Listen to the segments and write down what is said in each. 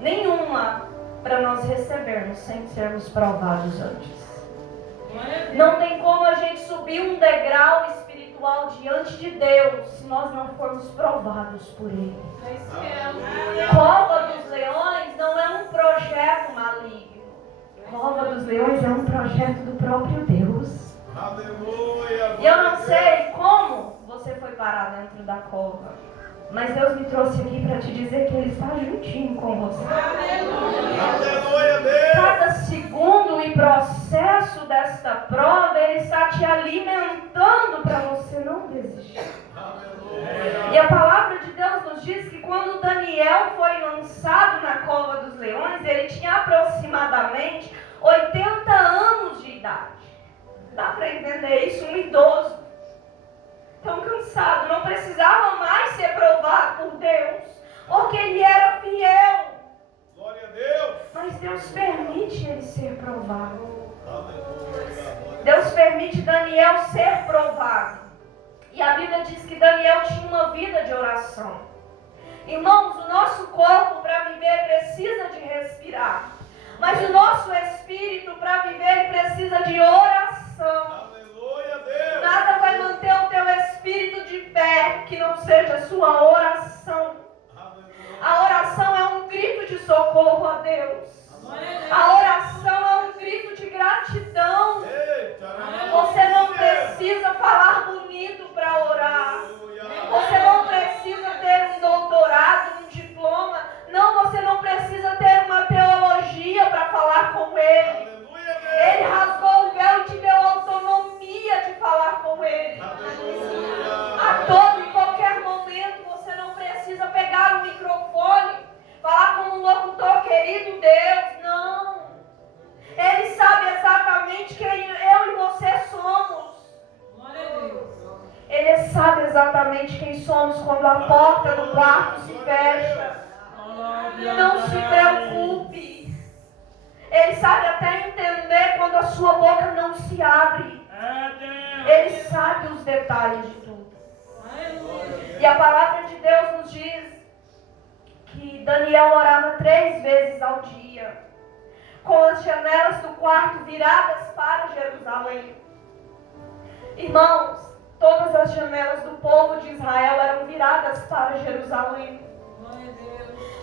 nenhuma para nós recebermos sem sermos provados antes. Não tem como a gente subir um degrau espiritual diante de Deus se nós não formos provados por Ele. Cova dos Leões não é um projeto maligno. Cova dos Leões é um projeto do próprio Deus. Aleluia. E eu não sei como você foi parar dentro da cova, mas Deus me trouxe aqui para te dizer que Ele está juntinho com você. Aleluia, Deus. Cada segundo e processo desta prova, Ele está te alimentando para você não desistir. Aleluia. E a palavra de Deus nos diz que quando Daniel foi lançado na cova dos leões, ele tinha aproximadamente 80 anos de idade. Dá para entender isso? Um idoso, tão cansado, não precisava mais ser provado por Deus, porque ele era fiel. Glória a Deus. Mas Deus permite ele ser provado. Aleluia. Deus permite Daniel ser provado. E a Bíblia diz que Daniel tinha uma vida de oração. Irmãos, o nosso corpo para viver precisa de respirar. Mas o nosso espírito para viver precisa de oração. Aleluia, Deus. Nada vai manter o teu espírito de pé que não seja a sua oração. Aleluia. A oração é um grito de socorro a Deus. A oração é um grito de gratidão. Eita, Você não precisa falar bonito para orar. Você não precisa ter um doutorado, um diploma. Não, você não precisa ter uma teologia para falar com Ele. Aleluia, Ele Deus. rasgou o véu e te deu autonomia de falar com Ele. Aleluia. A todo e qualquer momento você não precisa pegar o microfone, falar como um locutor, querido Deus. Não. Ele sabe exatamente quem eu e você somos. Ele sabe exatamente quem somos quando a porta do quarto se fecha. Não se preocupe. Ele sabe até entender quando a sua boca não se abre. Ele sabe os detalhes de tudo. E a palavra de Deus nos diz que Daniel orava 3 vezes ao dia, com as janelas do quarto viradas para Jerusalém. Irmãos, todas as janelas do povo de Israel eram viradas para Jerusalém.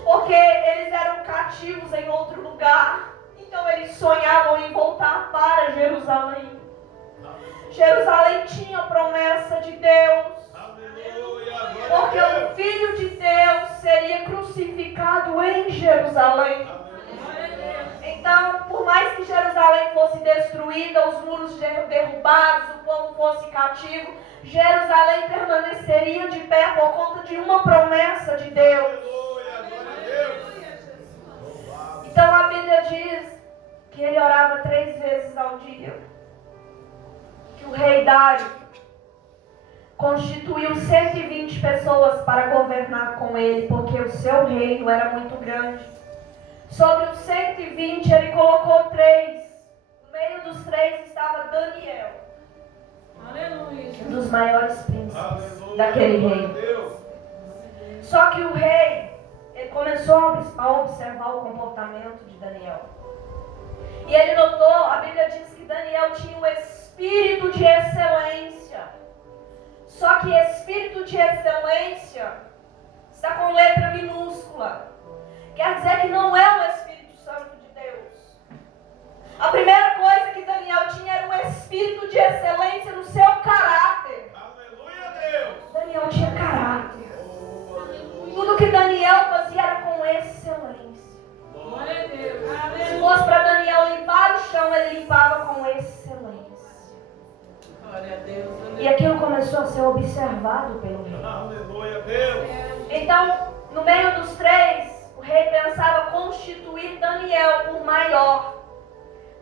Porque eles eram cativos em outro lugar. Então eles sonhavam em voltar para Jerusalém. Jerusalém tinha a promessa de Deus. Aleluia. Porque Glória a o Deus. Filho de Deus seria crucificado em Jerusalém. Então, por mais que Jerusalém fosse destruída, os muros derrubados, o povo fosse cativo, Jerusalém permaneceria de pé por conta de uma promessa de Deus. Aleluia. Glória a Deus. Então a Bíblia diz que ele orava 3 vezes ao dia. Que o rei Dário constituiu 120 pessoas para governar com ele, porque o seu reino era muito grande. Sobre os 120 ele colocou 3. No meio dos 3 estava Daniel. Um dos maiores príncipes Aleluia. daquele Glória a reino. Deus. Só que o rei, ele começou a observar o comportamento de Daniel. E ele notou, a Bíblia diz que Daniel tinha um espírito de excelência. Só que espírito de excelência está com letra minúscula. Quer dizer que não é o Espírito Santo de Deus. A primeira coisa que Daniel tinha era um espírito de excelência no seu caráter. Aleluia, Deus. Daniel tinha caráter. Oh, aleluia. Tudo que Daniel fazia era com excelência. Glória a Deus. Se fosse para Daniel limpar o chão, ele limpava com excelência. Glória a Deus. E aquilo começou a ser observado pelo rei. Aleluia, Deus. Então, no meio dos 3, o rei pensava constituir Daniel por maior.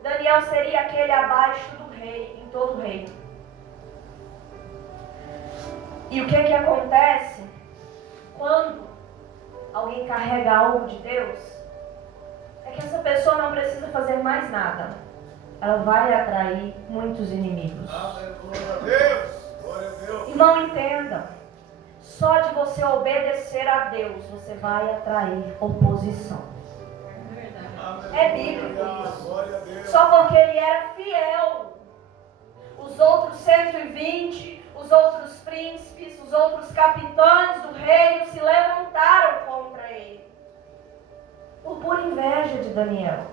Daniel seria aquele abaixo do rei, em todo o reino. E o que acontece quando alguém carrega algo de Deus? É que essa pessoa não precisa fazer mais nada. Ela vai atrair muitos inimigos. Aleluia, Deus. Glória a Deus. Irmão, entenda. Só de você obedecer a Deus, você vai atrair oposição. É bíblico isso. Glória a Deus. Só porque ele era fiel. Os outros 120, os outros príncipes, os outros capitães do reino se levantaram contra ele. Por pura inveja de Daniel.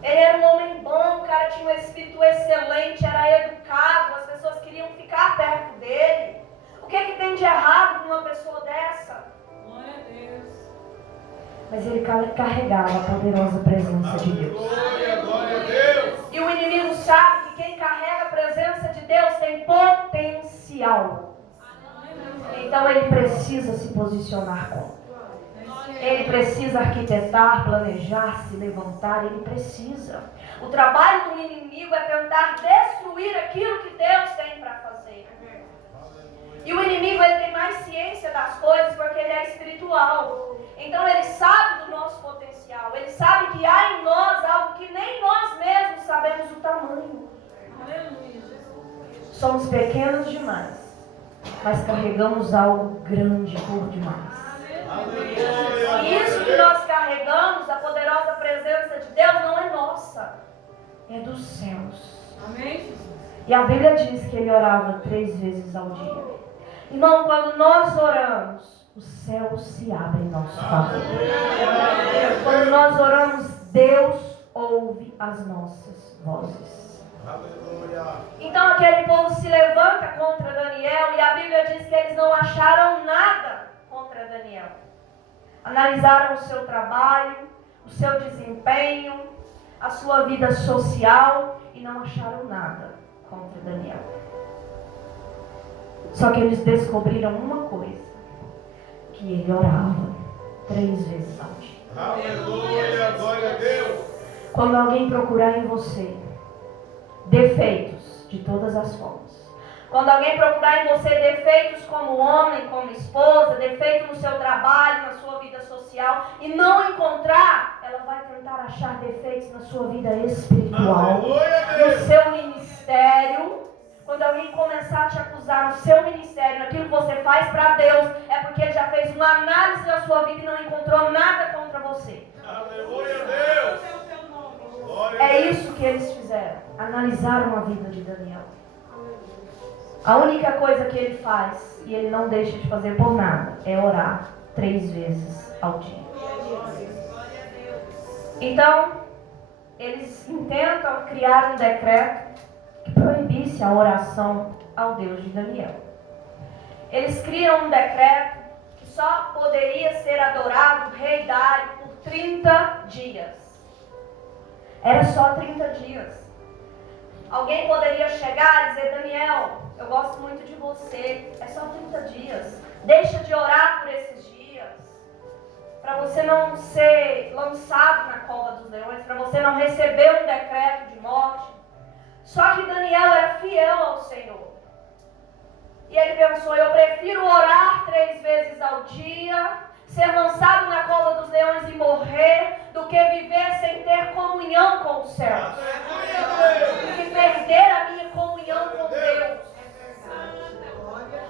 Ele era um homem bom, o cara tinha um espírito excelente, era educado, as pessoas queriam ficar perto dele. O que tem de errado com uma pessoa dessa? Glória a Deus. Mas ele carregava a poderosa presença de Deus. Glória a Deus. E o inimigo sabe que quem carrega a presença de Deus tem potencial. Então ele precisa se posicionar contra. Ele precisa arquitetar, planejar, se levantar, ele precisa. O trabalho do inimigo é tentar destruir aquilo que Deus tem para fazer. E o inimigo ele tem mais ciência das coisas porque ele é espiritual. Então ele sabe do nosso potencial. Ele sabe que há em nós algo que nem nós mesmos sabemos o tamanho. Aleluia. Somos pequenos demais, mas carregamos algo grande por demais. E isso que nós carregamos, a poderosa presença de Deus, não é nossa, é dos céus. Amém. E a Bíblia diz que ele orava 3 vezes ao dia. Irmão, quando nós oramos, os céus se abrem em nosso favor. Quando nós oramos, Deus ouve as nossas vozes. Aleluia. Então aquele povo se levanta contra Daniel e a Bíblia diz que eles não acharam nada contra Daniel. Analisaram o seu trabalho, o seu desempenho, a sua vida social e não acharam nada contra Daniel. Só que eles descobriram uma coisa, que ele orava 3 vezes ao dia. Aleluia. Glória a Deus. Quando alguém procurar em você defeitos de todas as formas, quando alguém procurar em você defeitos como homem, como esposa, defeito no seu trabalho, na sua vida social, e não encontrar, ela vai tentar achar defeitos na sua vida espiritual, no seu ministério. Quando alguém começar a te acusar no seu ministério, naquilo que você faz para Deus, é porque ele já fez uma análise da sua vida e não encontrou nada contra você. Aleluia a Deus. Glória a É Deus. isso que eles fizeram. Analisaram a vida de Daniel. A única coisa que ele faz, e ele não deixa de fazer por nada, é orar 3 vezes ao dia. Então, eles intentam criar um decreto que proibisse a oração ao Deus de Daniel. Eles criam um decreto que só poderia ser adorado o rei Dário por 30 dias. Era só 30 dias. Alguém poderia chegar e dizer: Daniel, eu gosto muito de você, é só 30 dias. Deixa de orar por esses dias, para você não ser lançado na cova dos leões, para você não receber um decreto de morte. Só que Daniel era fiel ao Senhor. E ele pensou: eu prefiro orar 3 vezes ao dia, ser lançado na cova dos leões e morrer, do que viver sem ter comunhão com os céus. Do que perder a minha comunhão com Deus.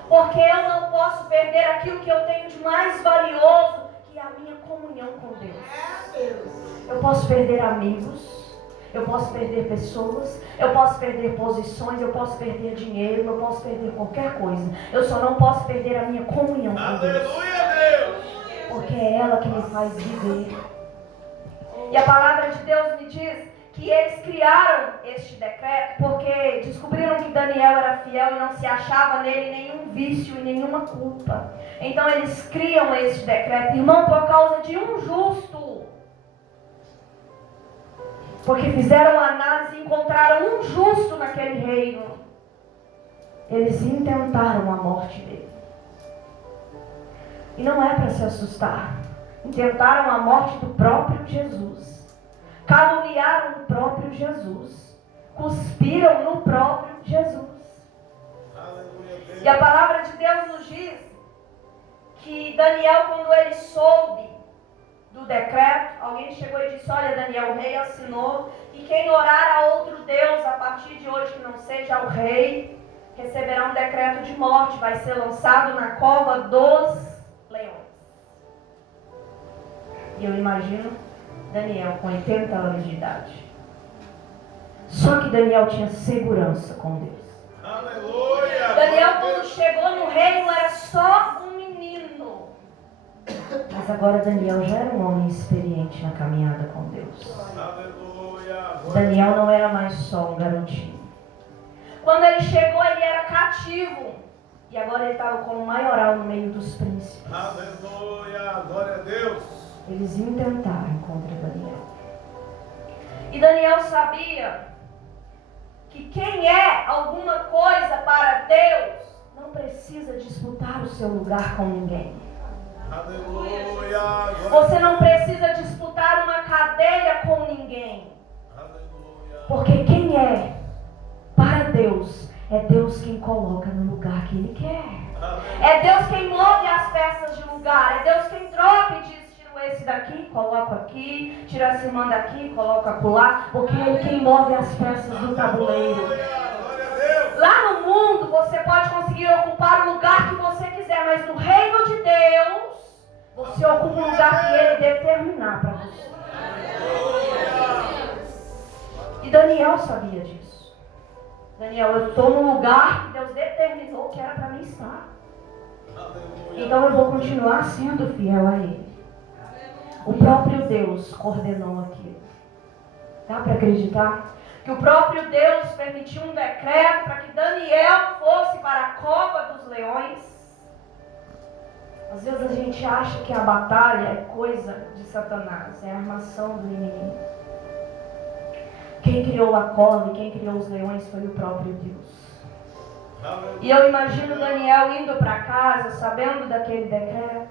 Porque eu não posso perder aquilo que eu tenho de mais valioso, que é a minha comunhão com Deus. Eu posso perder amigos, eu posso perder pessoas, eu posso perder posições, eu posso perder dinheiro, eu posso perder qualquer coisa. Eu só não posso perder a minha comunhão com Deus. Aleluia a Deus. Porque é ela que me faz viver. E a palavra de Deus me diz que eles criaram este decreto porque descobriram que Daniel era fiel e não se achava nele nenhum vício e nenhuma culpa. Então eles criam este decreto, irmão, por causa de um justo. Porque fizeram análise e encontraram um justo naquele reino. Eles intentaram a morte dele. E não é para se assustar. Intentaram a morte do próprio Jesus. Caluniaram o próprio Jesus. Cuspiram no próprio Jesus. Aleluia a Deus. E a palavra de Deus nos diz que Daniel, quando ele soube do decreto, alguém chegou e disse: olha, Daniel, o rei assinou, e quem orar a outro Deus a partir de hoje que não seja o rei, receberá um decreto de morte, vai ser lançado na cova dos leões. E eu imagino Daniel com 80 anos de idade. Só que Daniel tinha segurança com Deus. Aleluia. Daniel, quando chegou no reino, era só um menino. Mas agora Daniel já era um homem experiente na caminhada com Deus. Aleluia. Daniel não era mais só um garotinho. Quando ele chegou, ele era cativo. E agora ele estava como maioral no meio dos príncipes. Aleluia. Glória a Deus. Eles intentaram contra Daniel. E Daniel sabia que quem é alguma coisa para Deus não precisa disputar o seu lugar com ninguém. Aleluia. Você não precisa disputar uma cadeira com ninguém. Aleluia. Porque quem é para Deus, é Deus quem coloca no lugar que Ele quer. É Deus quem move as peças de lugar. É Deus quem troca e diz: tiro esse daqui, coloco aqui. Tiro essa irmã daqui, coloco acolá. Porque é Ele quem move as peças do tabuleiro. Lá no mundo você pode conseguir ocupar o lugar que você quiser, mas no reino de Deus você ocupa o lugar que Ele determinar para você. E Daniel sabia disso. Daniel, eu estou no lugar que Deus determinou que era para mim estar. Então eu vou continuar sendo fiel a Ele. O próprio Deus coordenou aquilo. Dá para acreditar? Que o próprio Deus permitiu um decreto para que Daniel fosse para a cova dos leões. Às vezes a gente acha que a batalha é coisa de Satanás, é a armação do inimigo. Quem criou a cova e quem criou os leões foi o próprio Deus. E eu imagino Daniel indo para casa, sabendo daquele decreto,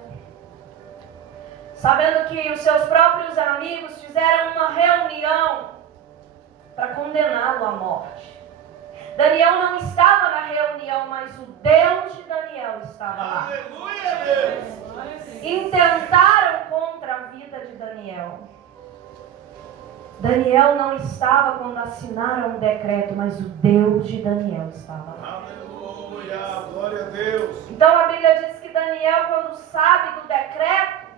sabendo que os seus próprios amigos fizeram uma reunião para condená-lo à morte. Daniel não estava na reunião, mas o Deus de Daniel estava lá. Aleluia, Deus. Intentaram contra a vida de Daniel. Daniel não estava quando assinaram o decreto, mas o Deus de Daniel estava lá. Aleluia, glória a Deus. Então a Bíblia diz que Daniel, quando sabe do decreto,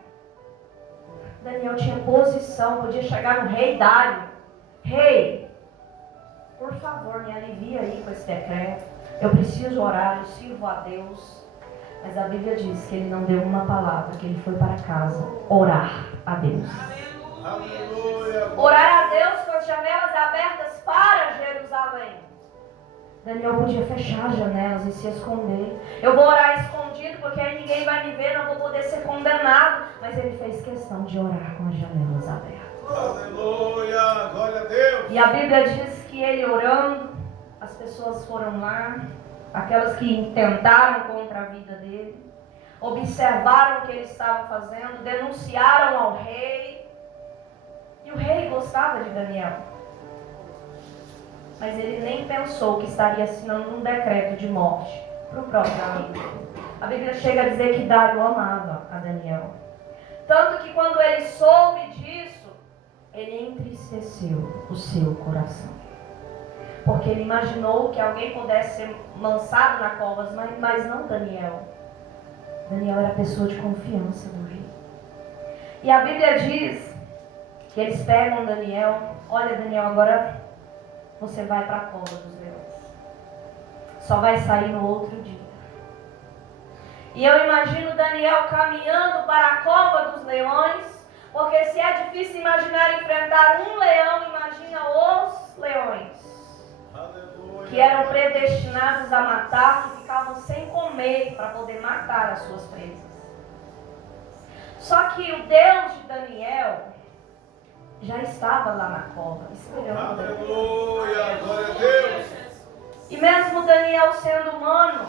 Daniel tinha posição, podia chegar no rei Dário. Rei, por favor, me alivia aí com esse decreto. Eu preciso orar, eu sirvo a Deus. Mas a Bíblia diz que ele não deu uma palavra, que ele foi para casa orar a Deus. Aleluia. Orar a Deus com as janelas abertas para Jerusalém. Daniel podia fechar as janelas e se esconder. Eu vou orar escondido porque aí ninguém vai me ver, não vou poder ser condenado. Mas ele fez questão de orar com as janelas abertas. Aleluia, glória a Deus. E a Bíblia diz que ele orando, as pessoas foram lá, aquelas que tentaram contra a vida dele, observaram o que ele estava fazendo, denunciaram ao rei. E o rei gostava de Daniel. Mas ele nem pensou que estaria assinando um decreto de morte para o próprio amigo. A Bíblia chega a dizer que Dário amava a Daniel. Tanto que quando ele soube disso, ele entristeceu o seu coração. Porque ele imaginou que alguém pudesse ser lançado na cova, mas não Daniel. Daniel era pessoa de confiança do rei. E a Bíblia diz que eles pegam Daniel. Olha, Daniel, agora você vai para a cova dos leões. Só vai sair no outro dia. E eu imagino Daniel caminhando para a cova dos leões, porque se é difícil imaginar enfrentar um leão, imagina os leões. Aleluia. Que eram predestinados a matar, que ficavam sem comer para poder matar as suas presas. Só que o Deus de Daniel já estava lá na cova, esperando Daniel. Aleluia, glória a Deus. E mesmo Daniel sendo humano,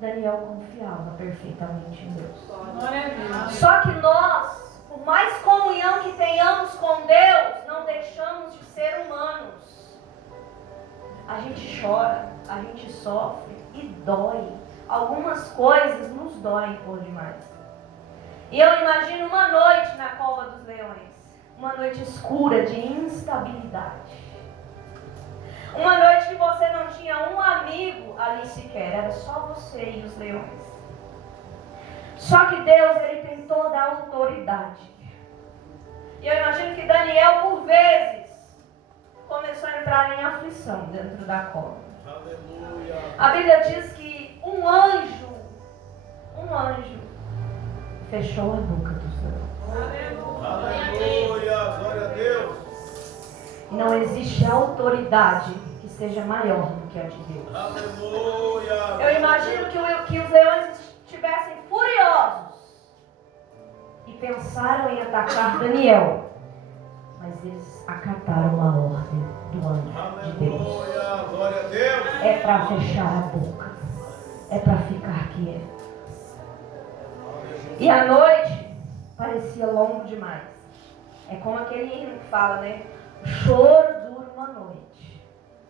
Daniel confiava perfeitamente em Deus. Glória a Deus. Só que nós, por mais comunhão que tenhamos com Deus, não deixamos de ser humanos. A gente chora, a gente sofre e dói. Algumas coisas nos doem por demais. E eu imagino uma noite na cova dos leões. Uma noite escura de instabilidade. Uma noite que você não tinha um amigo ali sequer. Era só você e os leões. Só que Deus, Ele tem toda a autoridade. E eu imagino que Daniel, por vezes, começou a entrar em aflição dentro da cova. Aleluia. A Bíblia diz que um anjo fechou a boca dos leões. Aleluia. Glória a Deus. E não existe autoridade que seja maior do que a de Deus. Aleluia. Eu imagino que os leões estivessem furiosos e pensaram em atacar Daniel, mas eles acataram a ordem do anjo de Deus. Aleluia. Glória a Deus. É para fechar a boca, é para ficar quieto. E a noite parecia longo demais. É como aquele hino que fala, né? O choro dura uma noite,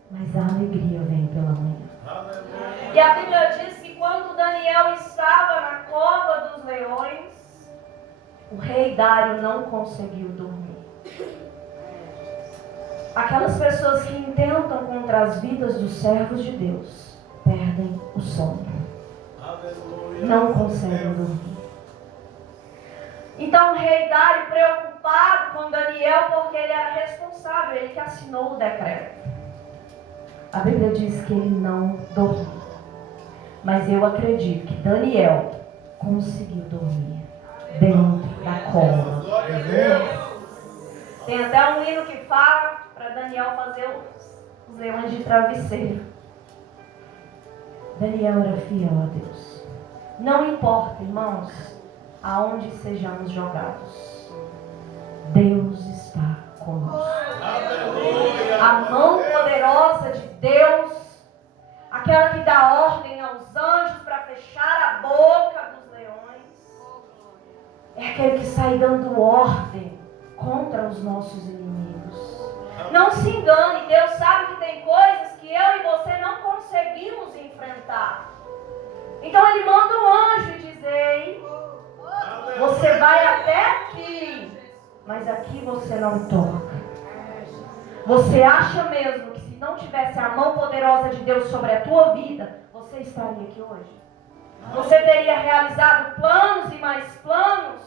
mas a alegria vem pela manhã. Aleluia. E a Bíblia diz que quando Daniel estava na cova dos leões, o rei Dário não conseguiu dormir. Aquelas pessoas que intentam contra as vidas dos servos de Deus perdem o sono. Aleluia. Não conseguem dormir. Então o rei Dário, preocupado com Daniel, porque ele era responsável, ele que assinou o decreto. A Bíblia diz que ele não dormiu. Mas eu acredito que Daniel conseguiu dormir dentro da cova. Glória a Deus. Tem até um hino que fala para Daniel fazer os leões de travesseiro. Daniel era fiel a Deus. Não importa, irmãos, aonde sejamos jogados, Deus está conosco. Aleluia. A mão poderosa de Deus, aquela que dá ordem aos anjos para fechar a boca dos leões, é aquele que sai dando ordem contra os nossos inimigos. Não se engane, Deus sabe que tem coisas que eu e você não conseguimos enfrentar. Então Ele manda um anjo e diz: ei, você vai até aqui, mas aqui você não toca. Você acha mesmo que se não tivesse a mão poderosa de Deus sobre a tua vida, você estaria aqui hoje? Você teria realizado planos e mais planos,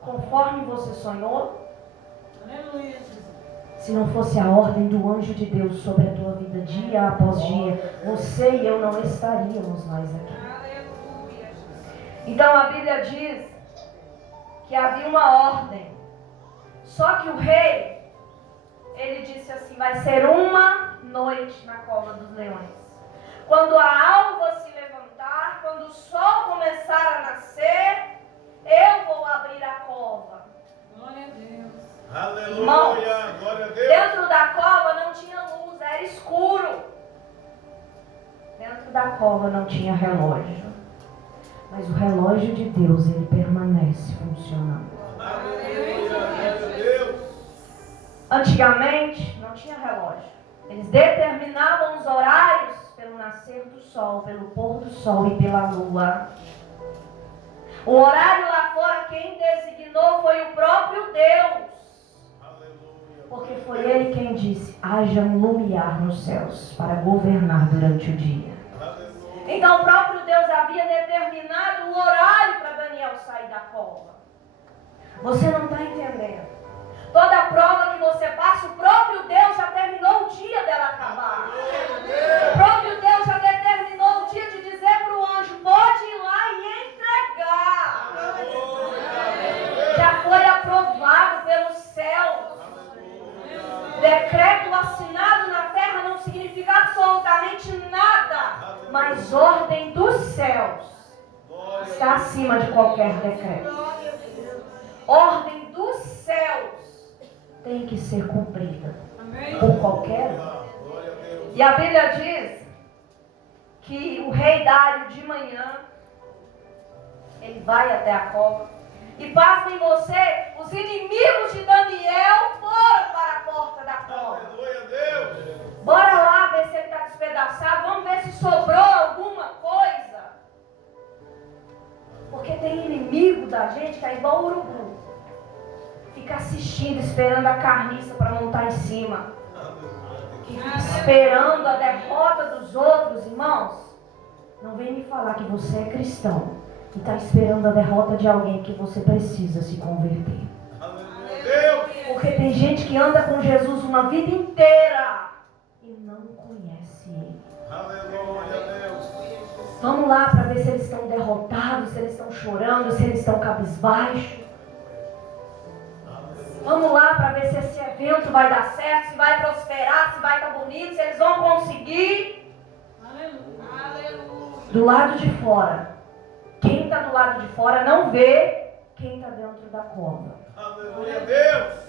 conforme você sonhou? Aleluia. Se não fosse a ordem do anjo de Deus sobre a tua vida, dia após dia, você e eu não estaríamos mais aqui. Então a Bíblia diz que havia uma ordem. Só que o rei, ele disse assim: vai ser uma noite na cova dos leões. Quando a alva se levantar, quando o sol começar a nascer, eu vou abrir a cova. Glória a Deus. Aleluia. Irmãos, Glória a Deus. dentro da cova não tinha luz, era escuro. Dentro da cova não tinha relógio. Mas o relógio de Deus, ele permanece funcionando. Aleluia. Glória a Deus. Antigamente não tinha relógio. Eles determinavam os horários pelo nascer do sol, pelo pôr do sol e pela lua. O horário lá fora, quem designou foi o próprio Deus. Aleluia. Porque foi Ele quem disse: haja um lumiar nos céus para governar durante o dia. Aleluia. Então o próprio Deus havia determinado o horário para Daniel sair da cova. Você não está entendendo. Toda prova que você passa, o próprio Deus já terminou o dia dela acabar. O próprio Deus já determinou o dia de dizer para o anjo: pode ir lá e entregar. Já foi aprovado pelos céus. Decreto assinado na terra não significa absolutamente nada, mas ordem dos céus está acima de qualquer decreto. Ordem dos céus tem que ser cumprida por qualquer um. Glória a Deus. E a Bíblia diz que o rei Dário de manhã, ele vai até a cova. E pasmem você, os inimigos de Daniel foram para a porta da cova. Aleluia, Deus. Bora lá ver se ele está despedaçado. Vamos ver se sobrou alguma coisa. Porque tem inimigo da gente que é igual o urubu. Fica assistindo, esperando a carniça para montar em cima. Que fica esperando a derrota dos outros, irmãos. Não vem me falar que você é cristão e está esperando a derrota de alguém que você precisa se converter. Aleluia, Deus. Porque gente que anda com Jesus uma vida inteira e não conhece Ele. Aleluia, Deus. Vamos lá para ver se eles estão derrotados, se eles estão chorando, se eles estão cabisbaixos. Vamos lá para ver se esse evento vai dar certo, se vai prosperar, se vai estar bonito, se eles vão conseguir. Aleluia. Do lado de fora. Quem está do lado de fora não vê quem está dentro da cova. Aleluia, Deus.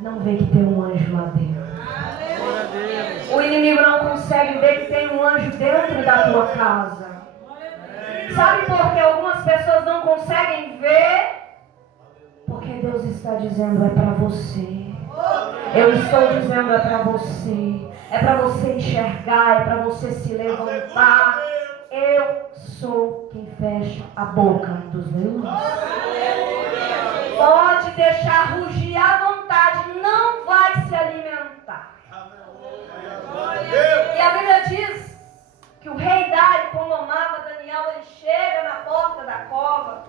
Não vê que tem um anjo lá dentro. Glória a Deus. O inimigo não consegue ver que tem um anjo dentro da tua casa. Sabe por que algumas pessoas não conseguem ver? Porque Deus está dizendo é para você. Eu estou dizendo é para você. É para você enxergar, é para você se levantar. Eu sou quem fecha a boca dos leões. Pode deixar rugir à vontade, não vai se alimentar. E a Bíblia diz que o rei Dário, como amava Daniel, ele chega na porta da cova.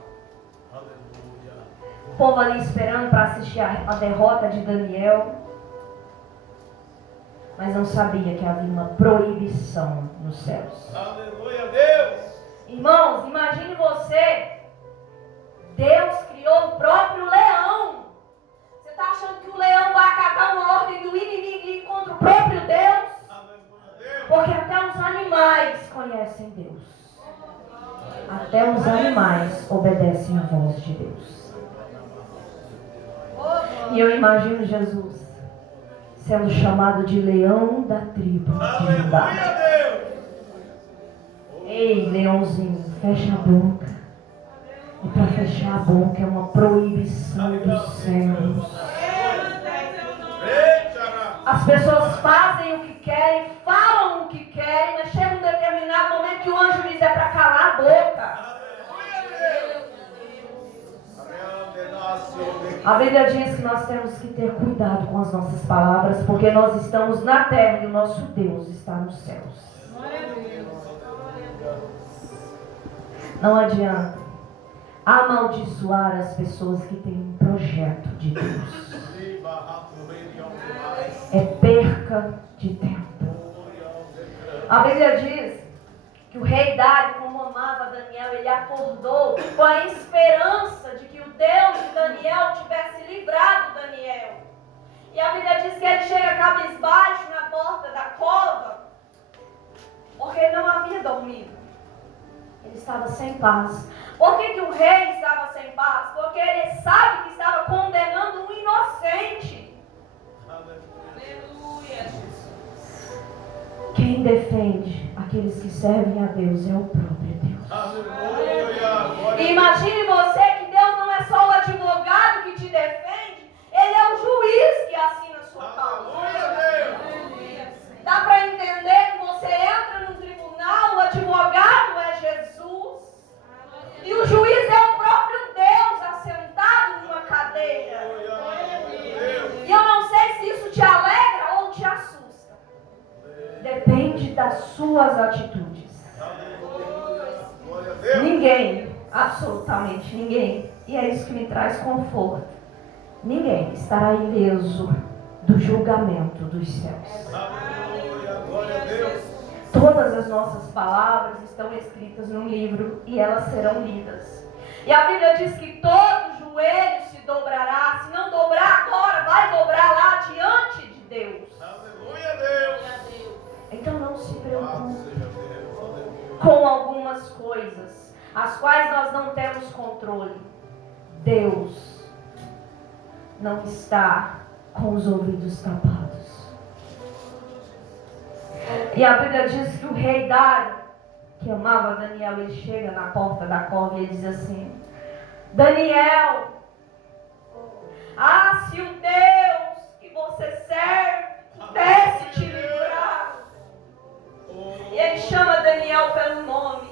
O povo ali esperando para assistir a derrota de Daniel. Mas não sabia que havia uma proibição nos céus. Aleluia, Deus. Irmãos, imagine você. Deus criou o próprio leão. Você está achando que o leão vai acatar uma ordem do inimigo e ir contra o próprio Deus? Porque até os animais conhecem Deus. Até os animais obedecem a voz de Deus. E eu imagino Jesus sendo chamado de leão da tribo de Judá. Aleluia, Deus. Ei, leãozinho, fecha a boca. E para fechar a boca é uma proibição dos céus. As pessoas fazem o que querem, falam o que querem, mas chega um determinado momento que o anjo diz é para calar a boca. A Bíblia diz que nós temos que ter cuidado com as nossas palavras, porque nós estamos na terra e o nosso Deus está nos céus. Não adianta amaldiçoar as pessoas que têm um projeto de Deus. É perca de tempo. A Bíblia diz que o rei Dário, como amava Daniel, ele acordou com a esperança de que o Deus de Daniel tivesse livrado Daniel. E a Bíblia diz que ele chega cabisbaixo na porta da cova, porque ele não havia dormido. Ele estava sem paz. Por que o rei estava sem paz? Porque ele sabe que estava condenando um inocente. Aleluia, Jesus. Quem defende aqueles que servem a Deus é o próprio Deus. Aleluia. E imagine você que Deus não é só o advogado que te defende, Ele é o juiz que assina a sua causa. Aleluia, Dá para entender que você entra no tribunal, o advogado é Jesus, e o juiz é o próprio Deus assentado numa cadeira. E eu não sei se isso te alegra ou te assusta. Depende das suas atitudes. Ninguém, absolutamente ninguém, e é isso que me traz conforto, ninguém estará ileso do julgamento dos céus. Todas as nossas palavras estão escritas num livro e elas serão lidas. E a Bíblia diz que todo joelho se dobrará. Se não dobrar agora, vai dobrar lá diante de Deus. Aleluia, Deus. Então não se preocupe com algumas coisas, as quais nós não temos controle. Deus não está com os ouvidos tapados. E a Bíblia diz que o rei Dário, que amava Daniel, ele chega na porta da cova e ele diz assim: Daniel, se o Deus que você serve pudesse te livrar. E ele chama Daniel pelo nome.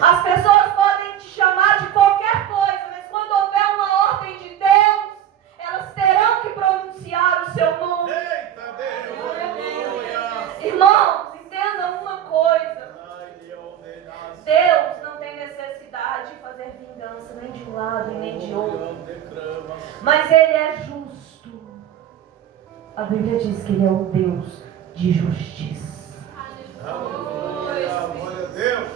As pessoas podem te chamar de qualquer coisa, mas quando houver uma ordem de Deus, elas terão que pronunciar o seu nome. Eita, Deus. Irmãos, entendam uma coisa. Deus não tem necessidade de fazer vingança, nem mas Ele é justo. A Bíblia diz que Ele é um Deus de justiça. Aleluia. Glória a Deus.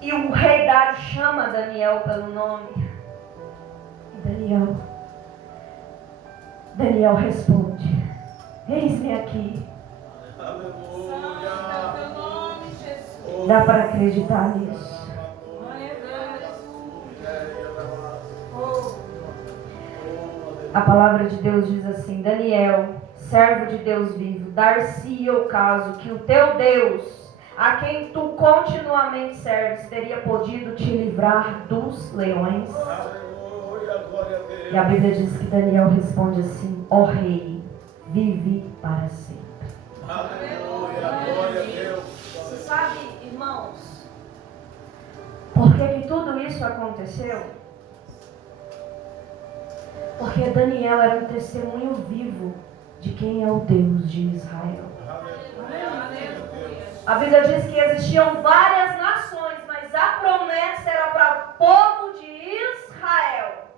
E o rei Dário chama Daniel pelo nome. E Daniel responde: eis-me aqui. Aleluia. Dá para acreditar nisso? A palavra de Deus diz assim: Daniel, servo de Deus vivo, dar-se-ia o caso que o teu Deus, a quem tu continuamente serves, teria podido te livrar dos leões. Aleluia. Glória a Deus. E a Bíblia diz que Daniel responde assim: ó rei, vive para sempre. Aleluia. Glória a Deus. Você sabe, irmãos, por que tudo isso aconteceu? Porque Daniel era um testemunho vivo de quem é o Deus de Israel. A Bíblia diz que existiam várias nações, mas a promessa era para o povo de Israel.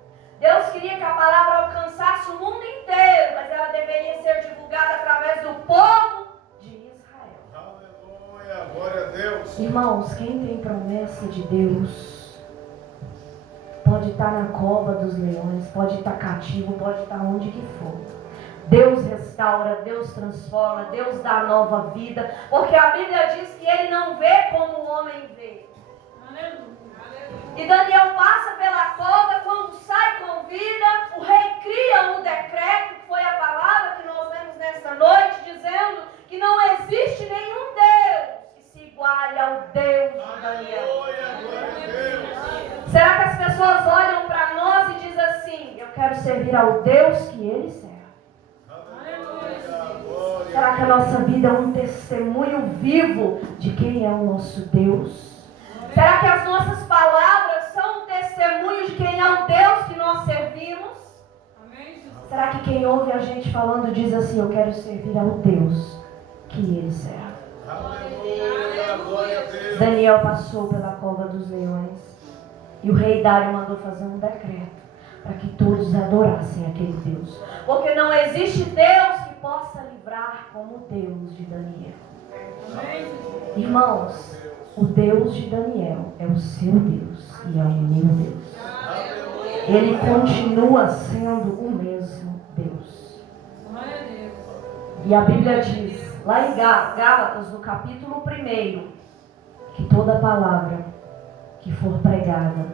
Deus queria que a palavra alcançasse o mundo inteiro, mas ela deveria ser divulgada através do povo de Israel. Aleluia. Glória a Deus. Irmãos, quem tem promessa de Deus pode estar na cova dos leões, pode estar cativo, pode estar onde que for. Deus restaura, Deus transforma, Deus dá nova vida, porque a Bíblia diz que Ele não vê como o homem vê. E Daniel passa pela cova, quando sai com vida, o rei cria um decreto, que foi a palavra que nós lemos nesta noite, dizendo que não existe nenhum Deus que se iguale ao Deus de Daniel. Aleluia. Glória a Deus. Será que as pessoas olham para nós e dizem assim: eu quero servir ao Deus que Ele serve? Aleluia. Glória. Será que a nossa vida é um testemunho vivo de quem é o nosso Deus? Será que as nossas palavras são um testemunho de quem é o Deus que nós servimos? Será que quem ouve a gente falando diz assim: eu quero servir ao Deus que Ele serve? Aleluia. Glória a Deus. Daniel passou pela cova dos leões e o rei Dário mandou fazer um decreto para que todos adorassem aquele Deus, porque não existe Deus que possa livrar como o Deus de Daniel. Irmãos, o Deus de Daniel é o seu Deus e é o meu Deus. Ele continua sendo o mesmo Deus. E a Bíblia diz, lá em Gálatas, no capítulo 1, que toda palavra que for pregada,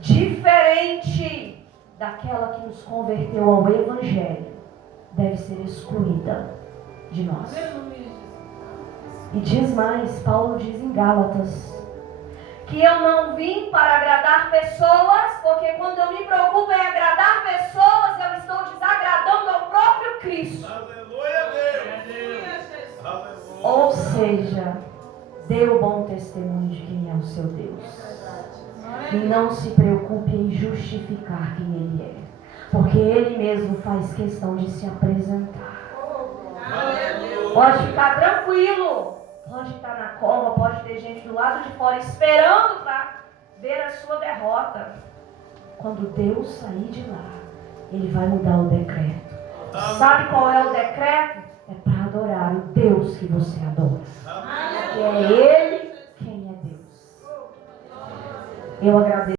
diferente daquela que nos converteu ao Evangelho, deve ser excluída de nós. E diz mais, Paulo diz em Gálatas, que eu não vim para agradar pessoas, porque quando eu me preocupo em agradar pessoas, eu estou desagradando ao próprio Cristo. Aleluia, Deus. Aleluia. Ou seja, dê o bom testemunho de quem é o seu Deus. E não se preocupe em justificar quem Ele é, porque Ele mesmo faz questão de se apresentar. Pode ficar tranquilo, pode estar na cova, pode ter gente do lado de fora esperando para ver a sua derrota. Quando Deus sair de lá, Ele vai mudar o decreto. Sabe qual é o decreto? É para adorar o Deus que você adora, que é Ele quem é Deus. Eu agradeço.